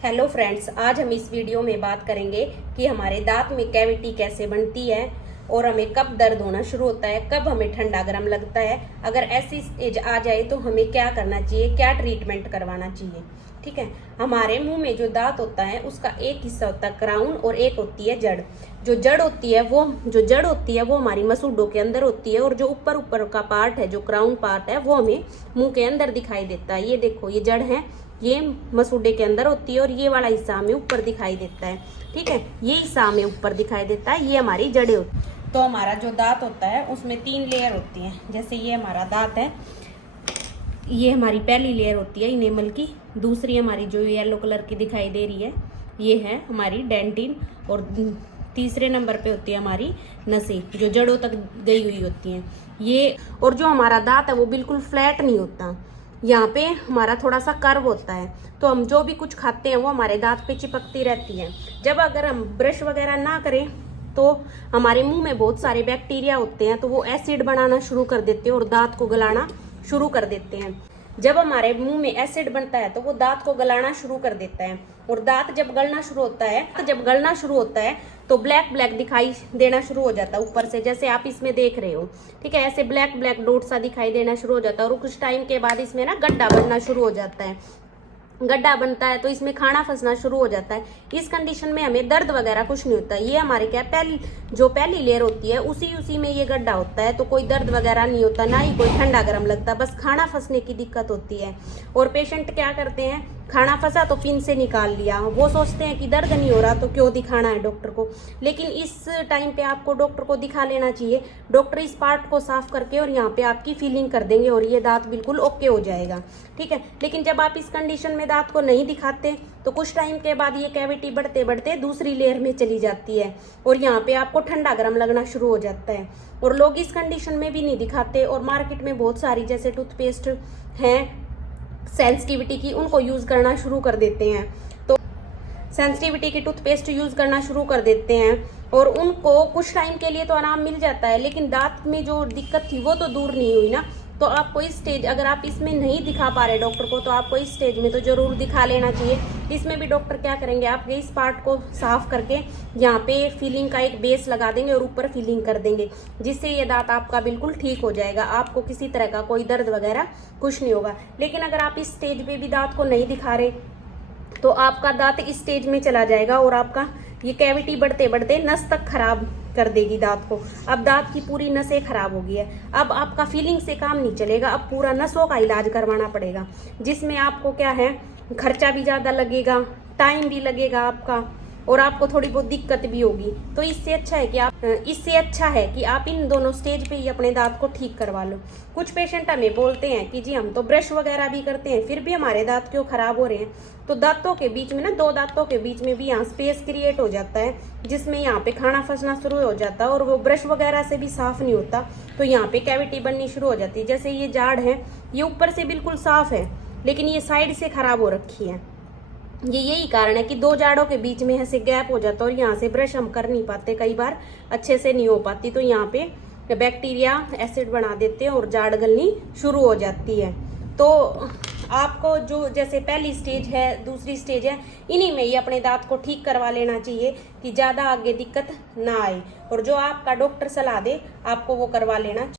Hello friends, आज हम इस वीडियो में बात करेंगे कि हमारे दांत में कैविटी कैसे बनती है और हमें कब दर्द होना शुरू होता है, कब हमें ठंडा गर्म लगता है। अगर ऐसी स्टेज आ जाए तो हमें क्या करना चाहिए, क्या ट्रीटमेंट करवाना चाहिए। ठीक है, हमारे मुंह में जो दांत होता है उसका एक हिस्सा होता है क्राउन और एक होती है जड़। जो जड़ होती है वो हमारी मसूड़ों के अंदर होती है और जो ऊपर ऊपर का पार्ट है, जो क्राउन पार्ट है, वो हमें मुंह के अंदर दिखाई देता है। ये देखो, ये जड़ है, ये मसूड़े के अंदर होती है और ये वाला हिस्सा हमें ऊपर दिखाई देता है। ठीक है, ये हिस्सा हमें ऊपर दिखाई देता है, ये हमारी जड़ें होती है। तो हमारा जो दांत होता है उसमें 3 लेयर होती हैं। जैसे ये हमारा दांत है, ये हमारी पहली लेयर होती है इनेमल की। दूसरी हमारी जो येलो कलर की दिखाई दे रही है, ये है हमारी डेंटिन। और तीसरे नंबर पे होती है हमारी नसें, जो जड़ों तक गई हुई होती हैं ये। और जो हमारा दांत है वो बिल्कुल फ्लैट नहीं होता, यहाँ पे हमारा थोड़ा सा कर्व होता है। तो हम जो भी कुछ खाते हैं वो हमारे दांत पे चिपकती रहती है। जब अगर हम ब्रश वगैरह ना करें तो हमारे मुंह में बहुत सारे बैक्टीरिया होते हैं, तो वो एसिड बनाना शुरू कर देते हैं और दांत को गलाना शुरू कर देते हैं। जब हमारे मुंह में एसिड बनता है तो वो दांत को गलाना शुरू कर देता है। और दांत जब गलना शुरू होता है तो ब्लैक ब्लैक दिखाई देना शुरू हो जाता है ऊपर से, जैसे आप इसमें देख रहे हो। ठीक है, ऐसे ब्लैक ब्लैक डॉट सा दिखाई देना शुरू हो जाता है और कुछ टाइम के बाद इसमें ना गड्ढा बनना शुरू हो जाता है। गड्ढा बनता है तो इसमें खाना फंसना शुरू हो जाता है। इस कंडीशन में हमें दर्द वगैरह कुछ नहीं होता। ये हमारे क्या पहली लेयर होती है, उसी में ये गड्ढा होता है, तो कोई दर्द वगैरह नहीं होता, ना ही कोई ठंडा गर्म लगता, बस खाना फंसने की दिक्कत होती है। और पेशेंट क्या करते हैं, खाना फंसा तो पिन से निकाल लिया, वो सोचते हैं कि दर्द नहीं हो रहा तो क्यों दिखाना है डॉक्टर को। लेकिन इस टाइम पे आपको डॉक्टर को दिखा लेना चाहिए। डॉक्टर इस पार्ट को साफ करके और यहाँ पे आपकी फीलिंग कर देंगे और ये दांत बिल्कुल ओके हो जाएगा। ठीक है, लेकिन जब आप इस कंडीशन में दांत को नहीं दिखाते तो कुछ टाइम के बाद ये कैविटी बढ़ते बढ़ते दूसरी लेयर में चली जाती है और यहाँ पे आपको ठंडा गर्म लगना शुरू हो जाता है। और लोग इस कंडीशन में भी नहीं दिखाते और मार्केट में बहुत सारी जैसे टूथपेस्ट हैं सेंसिटिविटी की, उनको यूज करना शुरू कर देते हैं। तो सेंसिटिविटी की टूथपेस्ट यूज करना शुरू कर देते हैं और उनको कुछ टाइम के लिए तो आराम मिल जाता है, लेकिन दांत में जो दिक्कत थी वो तो दूर नहीं हुई ना। तो आपको इस स्टेज, अगर आप इसमें नहीं दिखा पा रहे डॉक्टर को, तो आपको इस स्टेज में तो जरूर दिखा लेना चाहिए। इसमें भी डॉक्टर क्या करेंगे, आपके इस पार्ट को साफ करके यहाँ पे फिलिंग का एक बेस लगा देंगे और ऊपर फिलिंग कर देंगे, जिससे ये दांत आपका बिल्कुल ठीक हो जाएगा। आपको किसी तरह का कोई दर्द वगैरह कुछ नहीं होगा। लेकिन अगर आप इस स्टेज पे भी दांत को नहीं दिखा रहे तो आपका दांत इस स्टेज में चला जाएगा और आपका ये कैविटी बढ़ते बढ़ते नस तक खराब कर देगी दांत को। अब दांत की पूरी नसें खराब हो गई है, अब आपका फीलिंग से काम नहीं चलेगा, अब पूरा नसों का इलाज करवाना पड़ेगा, जिसमें आपको क्या है, खर्चा भी ज्यादा लगेगा, टाइम भी लगेगा आपका और आपको थोड़ी बहुत दिक्कत भी होगी। तो इससे अच्छा है कि आप इन दोनों स्टेज पे ही अपने दांत को ठीक करवा लो। कुछ पेशेंट हमें बोलते हैं कि जी हम तो ब्रश वगैरह भी करते हैं फिर भी हमारे दांत क्यों खराब हो रहे हैं। तो दांतों के बीच में ना, 2 दांतों के बीच में भी यहाँ स्पेस क्रिएट हो जाता है, जिसमें यहाँ पे खाना फंसना शुरू हो जाता है और वो ब्रश वगैरह से भी साफ नहीं होता, तो यहाँ पे कैविटी बननी शुरू हो जाती है। जैसे ये जाड़ है, ये ऊपर से बिल्कुल साफ है लेकिन ये साइड से खराब हो रखी है। ये यही कारण है कि 2 जाड़ों के बीच में ऐसे गैप हो जाता है और यहाँ से ब्रश हम कर नहीं पाते, कई बार अच्छे से नहीं हो पाती, तो यहाँ पे बैक्टीरिया एसिड बना देते हैं और जाड़ गलनी शुरू हो जाती है। तो आपको जो जैसे पहली स्टेज है, दूसरी स्टेज है, इन्हीं में ही अपने दांत को ठीक करवा लेना चाहिए कि ज़्यादा आगे दिक्कत ना आए और जो आपका डॉक्टर सलाह दे आपको वो करवा लेना।